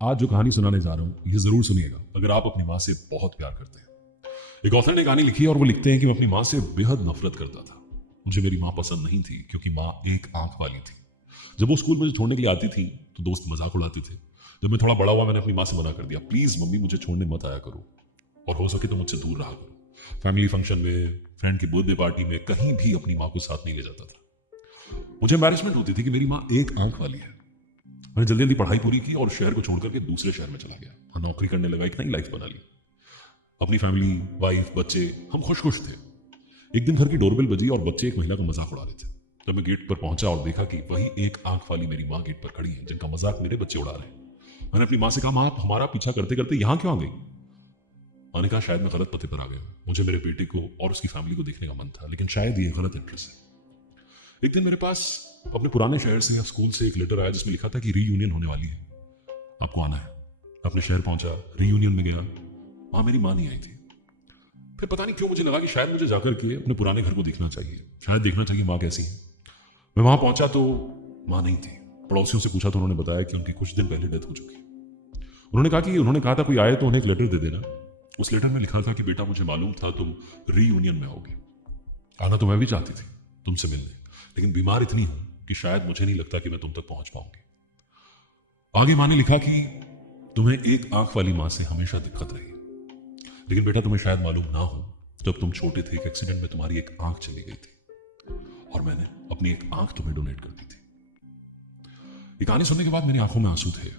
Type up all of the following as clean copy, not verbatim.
आज जो कहानी सुनाने जा रहा हूं ये जरूर सुनिएगा अगर आप अपनी माँ से बहुत प्यार करते हैं। एक ऑथर ने कहानी लिखी है और वो लिखते हैं कि मैं अपनी माँ से बेहद नफरत करता था। मुझे मेरी माँ पसंद नहीं थी क्योंकि माँ एक आंख वाली थी। जब वो स्कूल मुझे छोड़ने के लिए आती थी तो दोस्त मजाक उड़ाते थे। जब मैं थोड़ा बड़ा हुआ मैंने अपनी माँ से मना कर दिया, प्लीज मम्मी मुझे छोड़ने मत आया करो और हो सके तो मुझसे दूर रहा करो। फैमिली फंक्शन में, फ्रेंड की बर्थडे पार्टी में कहीं भी अपनी माँ को साथ नहीं ले जाता था। मुझे एम्बैरेसमेंट होती थी कि मेरी माँ एक आंख वाली है। मैंने जल्दी जल्दी पढ़ाई पूरी की और शहर को छोड़ करके दूसरे शहर में चला गया। हाँ, नौकरी करने लगा, एक नई लाइफ बना ली। अपनी फैमिली, वाइफ, बच्चे, हम खुश खुश थे। एक दिन घर की डोरबेल बजी और बच्चे एक महिला का मजाक उड़ा रहे थे। जब मैं गेट पर पहुंचा और देखा कि वही एक आंख वाली मेरी माँ गेट पर खड़ी है जिनका मजाक मेरे बच्चे उड़ा रहे हैं। मैंने अपनी माँ से कहा, माँ आप हमारा पीछा करते करते यहाँ क्यों आ गई? माँ ने कहा, शायद मैं गलत पते पर आ गया हूँ। मुझे मेरे बेटे को और उसकी फैमिली को देखने का मन था, लेकिन शायद ये गलत एड्रेस है। एक दिन मेरे पास अपने पुराने शहर से या स्कूल से एक लेटर आया जिसमें लिखा था कि रीयूनियन होने वाली है, आपको आना है। मैं अपने शहर पहुंचा, रीयूनियन में गया, वहां मेरी माँ नहीं आई थी। फिर पता नहीं क्यों मुझे लगा कि शायद मुझे जाकर के अपने पुराने घर को देखना चाहिए, शायद देखना चाहिए माँ कैसी है। मैं वहां पहुंचा तो माँ नहीं थी। पड़ोसियों से पूछा तो उन्होंने बताया कि उनकी कुछ दिन पहले डेथ हो चुकी। उन्होंने कहा था कोई आए तो उन्हें एक लेटर दे देना। उस लेटर में लिखा था कि बेटा मुझे मालूम था तुम रीयूनियन में आओगे। आना तो मैं भी चाहती थी तुमसे मिलने, लेकिन बीमार इतनी हूं कि शायद मुझे नहीं लगता कि मैं तुम तक पहुंच पाऊंगी। आगे माँ ने लिखा कि तुम्हें एक आंख वाली माँ से हमेशा दिक्कत रही, लेकिन बेटा तुम्हें शायद मालूम ना हो, जब तुम छोटे थे एक एक्सीडेंट में तुम्हारी एक आंख चली गई थी और मैंने अपनी एक आंख तुम्हें डोनेट कर दी थी। ये कहानी सुनने के बाद मेरी आंखों में आंसू थे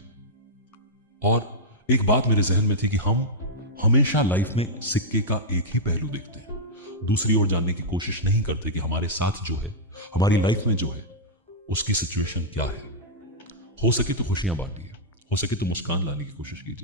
और एक बात मेरे जहन में थी कि हम हमेशा लाइफ में सिक्के का एक ही पहलू देखते हैं, दूसरी ओर जानने की कोशिश नहीं करते कि हमारे साथ जो है, हमारी लाइफ में जो है, उसकी सिचुएशन क्या है। हो सके तो खुशियां बांटिए, हो सके तो मुस्कान लाने की कोशिश कीजिए।